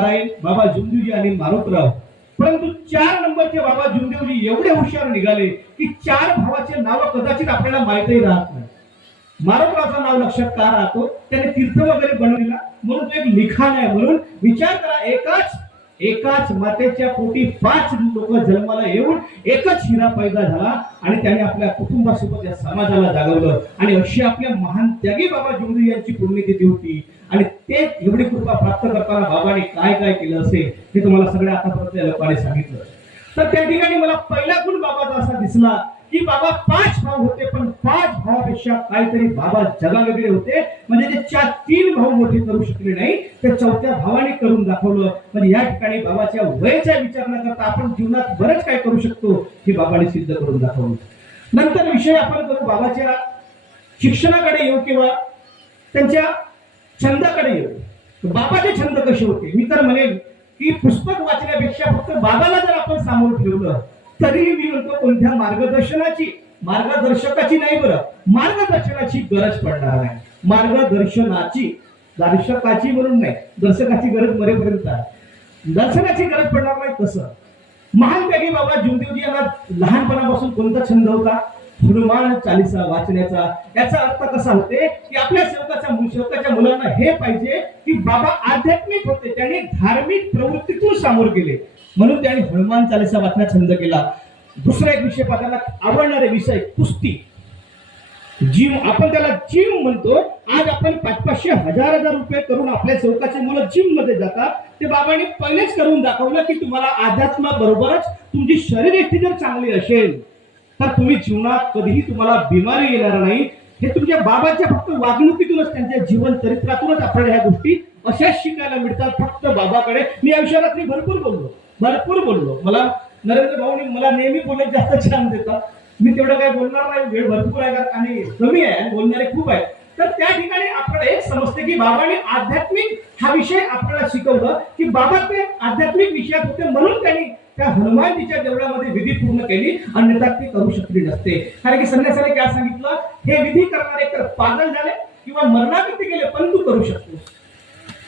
नारायण बाबा जुमदेवजी आणि मारुतराव. परंतु चार नंबरचे बाबा जुंदेवजी एवढे हुशार निघाले की चार भावाचे नाव कदाचित आपल्याला माहितही राहत नाही. मारुतरावचं नाव लक्षात का राहतो? त्याने तीर्थ वगैरे बनवलेला म्हणून तो एक लिखाण आहे. म्हणून विचार करा एकाच एकाच मातेच्या पोटी पाच लोक जन्माला येऊन एकच हिरा पैदा झाला आणि त्याने आपल्या कुटुंबासोबत या समाजाला जागवलं. आणि अशी आपल्या महान त्यागी बाबा जुमदी यांची पुण्यतिथी होती. आणि ते एवढी कृपा प्राप्त करताना बाबाने काय काय केलं असेल हे तुम्हाला सगळ्या आतापर्यंत या लोकांनी सांगितलं. तर त्या ठिकाणी मला पहिला गुण बाबाचा असा दिसला की बाबा पाच भाव होते पण पाच भावापेक्षा काहीतरी बाबा जगा वगैरे होते. म्हणजे ते चार तीन भाऊ मोठे करू शकले नाही. तर चौथ्या भावाने करून दाखवलं. पण या ठिकाणी बाबाच्या वयाचा विचार न करता आपण जीवनात बरंच काय करू शकतो हे बाबाने सिद्ध करून दाखवलं. नंतर विषय आपण करू. बाबाच्या शिक्षणाकडे येऊ किंवा त्यांच्या छंदाकडे येऊ. बाबाचे छंद कसे होते? मी तर म्हणेन की पुस्तक वाचण्यापेक्षा फक्त बाबाला जर आपण सामोर ठेवलं तरीही मी म्हणतो कोणत्या मार्गदर्शनाची मार्गदर्शकाची नाही बरं मार्गदर्शनाची गरज पडणार नाही. मार्गदर्शनाची दर्शकाची म्हणून नाही दर्शकाची गरज मरेपर्यंत आहे. दर्शनाची गरज पडणार नाही तसं. महान त्यागी बाबा जीवदेवजी यांना लहानपणापासून कोणता छंद होता? हनुमान चालिसा वाचण्याचा याचा अर्थ कसा होते की आपल्या सेवकाच्या सेवकाच्या मुलांना हे पाहिजे की बाबा आध्यात्मिक होते. त्याने धार्मिक प्रवृत्तीतून सामोर गेले. म्हणून त्याने हनुमान चालिसा वाचण्याचा छंद केला. दुसरा एक विषय पाहताना आवडणारे विषय कुस्ती. जिम आपण त्याला जिम म्हणतो. आज आपण पाच पाचशे हजार हजार रुपये करून आपल्या सेवकाचे मुलं जिममध्ये जातात. ते बाबांनी पहिलेच करून दाखवलं की तुम्हाला अध्यात्माबरोबरच तुमची शरीरयष्टी जर चांगली असेल तर तुम्ही जीवनात कधीही तुम्हाला बिमारी येणार नाही. हे तुमच्या बाबाच्या फक्त वागणुकीतूनच त्यांच्या जीवन चरित्रातूनच आपल्याला ह्या गोष्टी अशाच शिकायला मिळतात. फक्त बाबाकडे. मी आयुष्यात मी रात्री भरपूर बोललो. भरपूर बोललो. मला नरेंद्र भाऊनी मला नेहमी बोलत जास्त छान देतात. मी तेवढं काही बोलणार नाही. वेळ भरपूर आहे आणि कमी आहे बोलणारे खूप आहे तर त्या ठिकाणी आपल्याला एक समजते की बाबाने आध्यात्मिक हा विषय आपल्याला शिकवलं की बाबा ते आध्यात्मिक विषयात होते म्हणून त्यांनी त्या हनुमानजीच्या देवळामध्ये विधी पूर्ण केली अन्यथा ती करू शकली नसते. कारण की संन्यासाने काय सांगितलं? हे विधी करणारे तर पागल झाले किंवा मरणागती गेले पण तू करू शकतोस.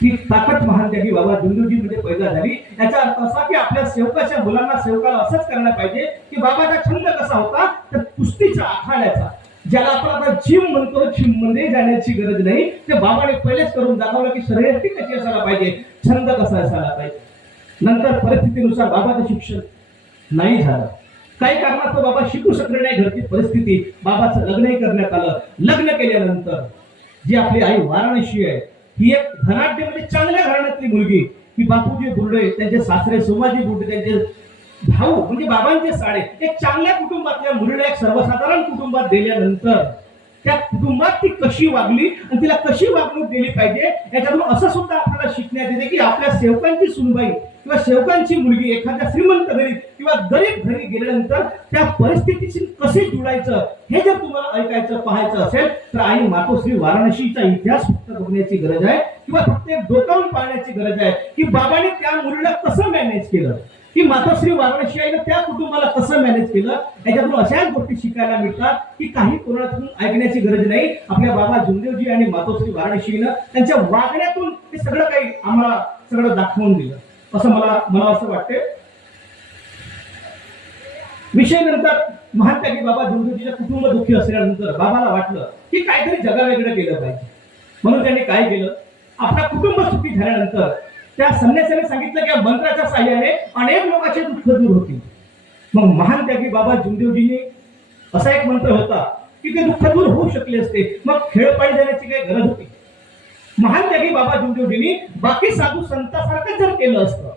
ही ताकद महान त्याची बाबा मध्ये पैदा झाली. याचा अर्थ असा की आपल्या सेवकाच्या मुलांना सेवकाला असंच करायला पाहिजे की बाबाचा छंद कसा होता? तर कुस्तीचा आखाड्याचा. ज्याला आपण आता जिम म्हणतो जिममध्ये जाण्याची गरज नाही. ते बाबाने पहिलेच करून दाखवलं की शरीरती कशी असायला पाहिजे? छंद कसा असायला पाहिजे? नंतर परिस्थितीनुसार बाबाचं शिक्षण नाही झालं. काही कारणास्तव बाबा शिकू शकले नाही घरची परिस्थिती. बाबाचं लग्नही करण्यात आलं. लग्न केल्यानंतर जी आपली आई वाराणसी आहे ही एक धनाढ्य म्हणजे चांगल्या घराण्यातली मुलगी. की बापूजी बुर्डे त्यांचे सासरे सोमाजी बुर्डे त्यांचे भाऊ म्हणजे बाबांचे साडे एक चांगल्या कुटुंबातल्या मुलीला एक सर्वसाधारण कुटुंबात दिल्यानंतर त्या कुटुंबात ती कशी वागली आणि तिला कशी वागणूक दिली पाहिजे याच्यातून असं सुद्धा आपल्याला शिकण्यात येते की आपल्या सेवकांची सुनबाई किंवा शेवकांची मुलगी एखाद्या श्रीमंत घरी किंवा गरीब घरी गेल्यानंतर त्या परिस्थितीशी कसे जुळायचं हे जर तुम्हाला ऐकायचं पाहायचं असेल तर आई मातोश्री वाराणसीचा इतिहास फक्त बघण्याची गरज आहे किंवा फक्त एक डोकावून पाहण्याची गरज आहे की बाबाने त्या मुलीला कसं मॅनेज केलं? की मातोश्री वाराणसी आईनं त्या कुटुंबाला कसं मॅनेज केलं? याच्यातून अशाच गोष्टी शिकायला मिळतात की काही कोणातून ऐकण्याची गरज नाही. आपल्या बाबा जुमदेवजी आणि मातोश्री वाराणसीनं त्यांच्या वागण्यातून ते सगळं काही आम्हाला सगळं दाखवून दिलं. असं मला मला असं वाटते विषय नंतर महात्यागी बाबा जुमदेवजीचं कुटुंब दुःखी असल्यानंतर बाबाला वाटलं की काहीतरी जगावेगळं केलं पाहिजे. म्हणून त्यांनी काय केलं? आपला कुटुंब सुखी झाल्यानंतर त्या संन्यासाने सांगितलं की मंत्राच्या साह्याने अनेक लोकांचे दुःख दूर होतील. मग महान त्यागी बाबा जुमदेवजींनी असा एक मंत्र होता की ते दुःख दूर होऊ शकले असते. मग खेळ पाणी जाण्याची काही गरज होती. महान त्यागी बाबा जुमदेवजींनी बाकी साधू संतासारखं जर केलं असतं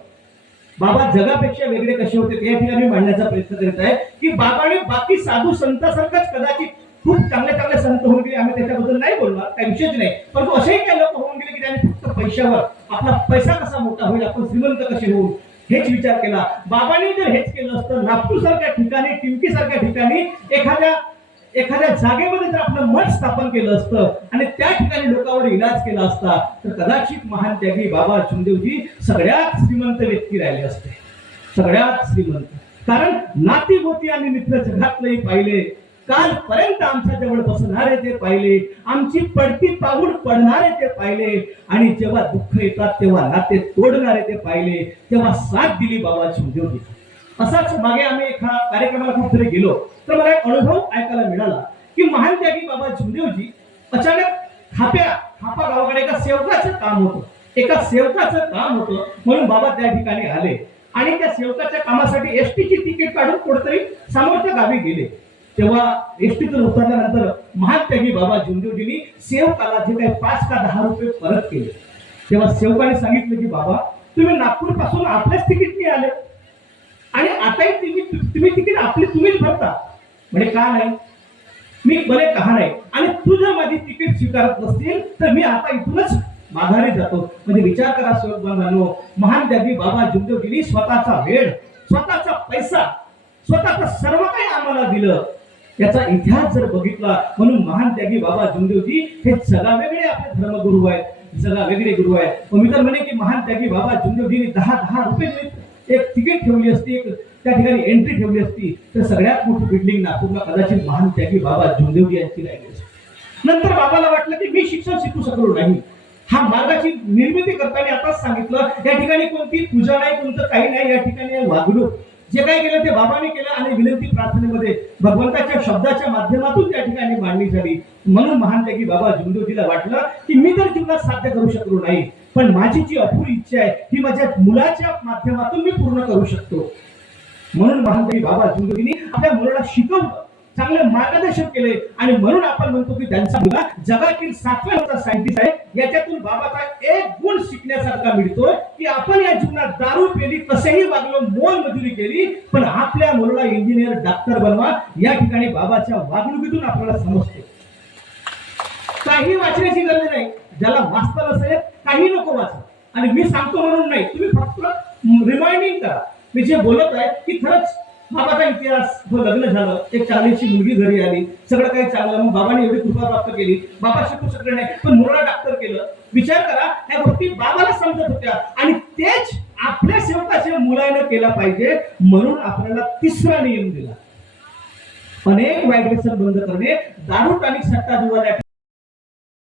बाबा जगापेक्षा वेगळे कसे होते ते या ठिकाणी मांडण्याचा प्रयत्न करीत आहे की बाबाने बाकी साधू संतासारखंच कदाचित खूप चांगले चांगले संत होऊन गेले. आम्ही त्याच्याबद्दल नाही बोलणार काही विषयच नाही. परंतु असेही काही लोक होऊन गेले की त्यांनी फक्त पैशावर आपला पैसा कसा मोठा होईल आपण श्रीमंत कसे होऊ हेच विचार केला. बाबांनी जर हेच केलं असतं नागपूर सारख्या ठिकाणी टिमकी सारख्या ठिकाणी एखाद्या एखाद्या जागेमध्ये जर आपलं मठ स्थापन केलं असतं आणि त्या ठिकाणी लोकांवर इलाज केला असता तर कदाचित महान त्यागी बाबा चुंदेवजी सगळ्यात श्रीमंत व्यक्ती राहिले असते. सगळ्यात श्रीमंत. कारण नाती होती आणि मित्र जगातलंही पाहिले. कालपर्यंत आमच्या जवळ बसणारे ते पाहिले. आमची पडती पाऊल पडणारे ते पाहिले. आणि जेव्हा दुःख येतात तेव्हा नाते तोडणारे ते पाहिले. तेव्हा साथ दिली बाबा शिवदेवजी असाच मागे आम्ही एका कार्यक्रमाला कुठेतरी गेलो तर मला एक अनुभव ऐकायला मिळाला की महान त्यागी बाबा झुंदेवजी अचानक खाप्या खापा गावाकडे एका सेवकाचं काम होतं. एका सेवकाचं काम होतं. म्हणून बाबा त्या ठिकाणी आले. आणि त्या सेवकाच्या कामासाठी एस टीची तिकीट काढून कुठेतरी समोरच्या गावी गेले. तेव्हा एसटीतून उतरल्यानंतर महात्यागी बाबा जुंदेवजींनी सेवकाला जे काही पाच का दहा रुपये परत केले. तेव्हा सेवकाने सांगितलं की बाबा तुम्ही नागपूरपासून आपल्याच तिकीटने आले. आणि आताही तुम्ही तुम्ही तिकीट आपली तुम्हीच भरता. म्हणजे का नाही? मी भले कहा नाही आणि तू जर माझी तिकीट स्वीकारत नसतील तर मी आता इथूनच माघारी जातो. म्हणजे विचार करा स्वरूप बांधवांनो महान त्यागी बाबा जुंदेवजींनी स्वतःचा वेळ स्वतःचा पैसा स्वतःचं सर्व काही आम्हाला दिलं. याचा इतिहास जर बघितला म्हणून महान त्यागी बाबा जुमदेवजी हे जगावेगळे आपले धर्मगुरु आहेत. जगावेगळे गुरु आहेत. मग मी तर म्हणे की महान त्यागी बाबा जुमदेवजीने दहा दहा रुपये एक तिकीट ठेवली असती एक त्या ठिकाणी एंट्री ठेवली असती तर सगळ्यात मोठी बिल्डिंग नागपूरला कदाचित महान त्यागी बाबा जुंदेवजी यांची राहिली असते. नंतर बाबाला वाटलं की मी शिक्षण शिकू शकलो नाही. हा मार्गाची निर्मिती करताना आताच सांगितलं या ठिकाणी कोणती पूजा नाही कोणतं काही नाही या ठिकाणी वागणूक जे काही केलं ते बाबाने केलं आणि विनंती प्रार्थनेमध्ये भगवंताच्या शब्दाच्या माध्यमातून त्या ठिकाणी मांडणी झाली. म्हणून महान त्यागी बाबा जुंदोजीला वाटलं की मी तर जीवनात साध्य करू शकलो नाही. पण माझी जी अपुरी इच्छा आहे ही माझ्या मुलाच्या माध्यमातून मी पूर्ण करू शकतो. म्हणून महानदेवी बाबा जुंदुजींनी आपल्या मुलाला शिकवलं चांगलं मार्गदर्शन केले. आणि म्हणून आपण म्हणतो की त्यांचा मुलगा जगातील सातव्या होता सायंटिस्ट आहे. याच्यातून बाबाचा एक गुण शिकण्यासारखा मिळतोय की आपण या जीवनात दारू पेली कसेही वागलो मोल मजुरी केली पण आपल्या मुलाला इंजिनियर डॉक्टर बनवा या ठिकाणी बाबाच्या वागणुकीतून आपल्याला समजते. काही वाचण्याची गरज नाही. ज्याला वाचता नसेल काही नको वाचा. आणि मी सांगतो म्हणून नाही तुम्ही मी जे बोलत आहे की खरंच बाबाचा इतिहास हो लग्न झालं. एक चालीची मुलगी घरी आली. सगळं काही चाललं. मग बाबाने एवढी कृपा प्राप्त केली. बाबा शिकू शकले नाही. पण मुलाला डॉक्टर केलं. विचार करा ह्या गोष्टी बाबाला समजत होत्या. आणि तेच आपल्या सेवकाच्या मुलानं केला पाहिजे. म्हणून आपल्याला तिसरा नियम दिला. अनेक वाईट बंद करणे दारू आणि सट्टा जुवा